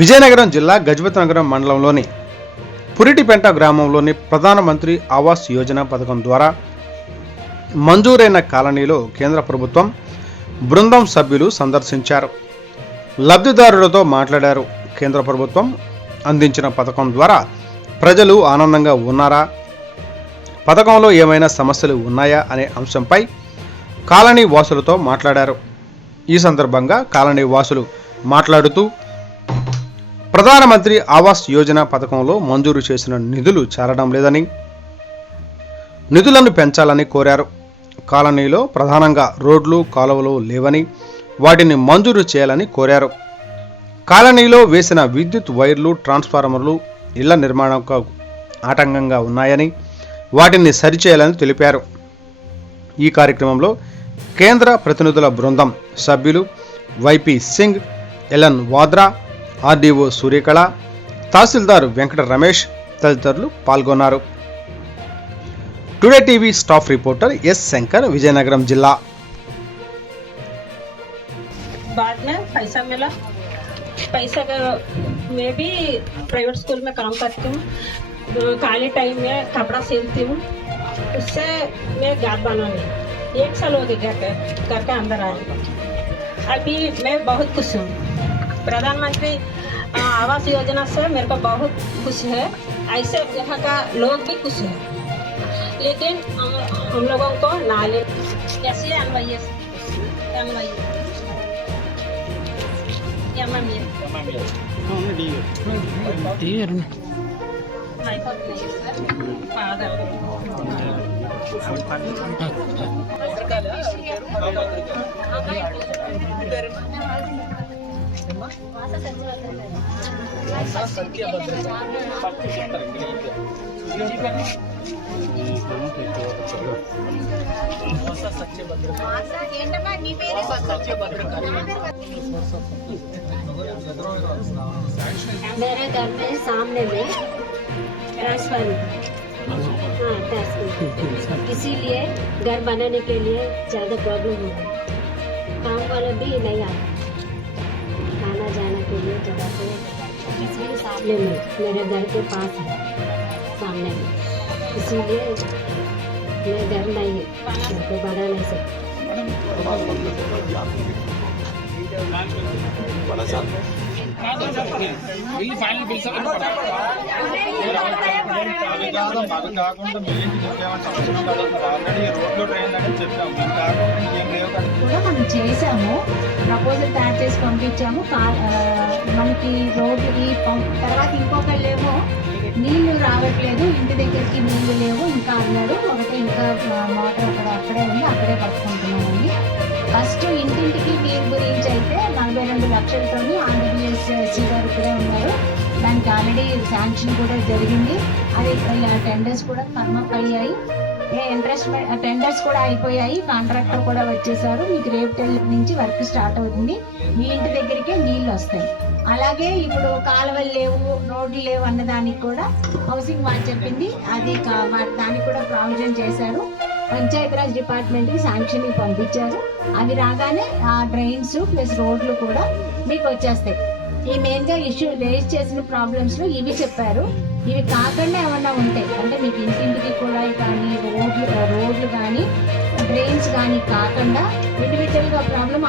విజయనగరం జిల్లా గజపతినగరం మండలంలోని పురిటిపెంట గ్రామంలోని ప్రధానమంత్రి ఆవాస్ యోజన పథకం ద్వారా మంజూరైన కాలనీలో కేంద్ర ప్రభుత్వం బృందం సభ్యులు సందర్శించారు. లబ్ధిదారులతో మాట్లాడారు. కేంద్ర ప్రభుత్వం అందించిన పథకం ద్వారా ప్రజలు ఆనందంగా ఉన్నారా, పథకంలో ఏమైనా సమస్యలు ఉన్నాయా అనే అంశంపై కాలనీ వాసులతో మాట్లాడారు. ఈ సందర్భంగా కాలనీ వాసులు మాట్లాడుతూ ప్రధానమంత్రి ఆవాస్ యోజన పథకంలో మంజూరు చేసిన నిధులు చేరడం లేదని, నిధులను పెంచాలని కోరారు. కాలనీలో ప్రధానంగా రోడ్లు, కాలువలు లేవని, వాటిని మంజూరు చేయాలని కోరారు. కాలనీలో వేసిన విద్యుత్ వైర్లు, ట్రాన్స్ఫార్మర్లు ఇళ్ల నిర్మాణంకు ఆటంకంగా ఉన్నాయని, వాటిని సరిచేయాలని తెలిపారు. ఈ కార్యక్రమంలో కేంద్ర ప్రతినిధుల బృందం సభ్యులు YP Singh, LN Vadra, RDO Suryakala, tahsildar Venkata Ramesh తదితరులు పాల్గొన్నారు. Today TV staff reporter S Shankar, Vizianagaram జిల్లా. बाद में पैसा मिला। पैसा का मैं भी प्राइवेट स्कूल में काम करती हूँ, खाली टाइम में कपड़ा सिलती हूँ, उससे मैं घर बनानी 1 साल हो गया घर के अंदर आई। अभी मैं बहुत खुश हूँ। प्रधानमंत्री आवास योजना से मेरे को बहुत खुश है। ऐसे यहाँ का लोग भी खुश है, लेकिन हम लोगों को नाले कैसे एनवाईएस मेरे घर में सामने में ट्रांसफर, इसीलिए घर बनाने के लिए ज़्यादा प्रॉब्लम हो रहा है। काम वाला भी नहीं आता, आना जाना के लिए जगह पे इसलिए सामने में मेरे घर के पास है, सामने में, इसीलिए मैं घर नहीं घर को बना नहीं सकती। కూడా మనం చేసాము, ప్రపోజల్ తయారు చేసి పంపించాము. మనకి రోడ్డుకి తర్వాత ఇంకొకళ్ళేమో నీళ్లు రావట్లేదు, ఇంటి దగ్గరికి నీళ్లు లేవు ఇంకా అన్నారు. ఒకటి ఇంకా మోటార్ అక్కడే ఉంది, అక్కడే పట్టుకుంటున్నామని. ఫస్ట్ ఇంటింటికి నీరు గురించి అయితే 42 లక్షలతోని ఆంధ్రప్రదేశ్ గారు ఇక్కడే ఉన్నారు. దానికి ఆల్రెడీ శాంక్షన్ కూడా జరిగింది. అది టెండర్స్ కూడా కన్ఫర్మ్ అయ్యాయి, టెండర్స్ కూడా అయిపోయాయి, కాంట్రాక్టర్ కూడా వచ్చేసారు. మీకు రేపు నుంచి వర్క్ స్టార్ట్ అవుతుంది, మీ ఇంటి దగ్గరికే నీళ్ళు వస్తాయి. అలాగే ఇప్పుడు కాలువలు లేవు, రోడ్లు లేవు అన్నదానికి కూడా హౌసింగ్ వాళ్ళు చెప్పింది, అది దానికి కూడా ప్రావిజన్ చేశారు. పంచాయతీరాజ్ డిపార్ట్మెంట్కి శాంక్షన్ పంపించారు. అవి రాగానే ఆ డ్రైన్స్ ప్లస్ రోడ్లు కూడా మీకు వచ్చేస్తాయి. ఈ మెయిన్గా ఇష్యూ రేజ్ చేసిన ప్రాబ్లమ్స్లో ఇవి చెప్పారు. ఇవి కాకుండా ఏమన్నా ఉంటాయి అంటే మీకు ఇంటింటికి కూడా కానీ రోడ్లు కానీ డ్రైన్స్ కానీ కాకుండా ఇండివిజువల్గా ప్రాబ్లం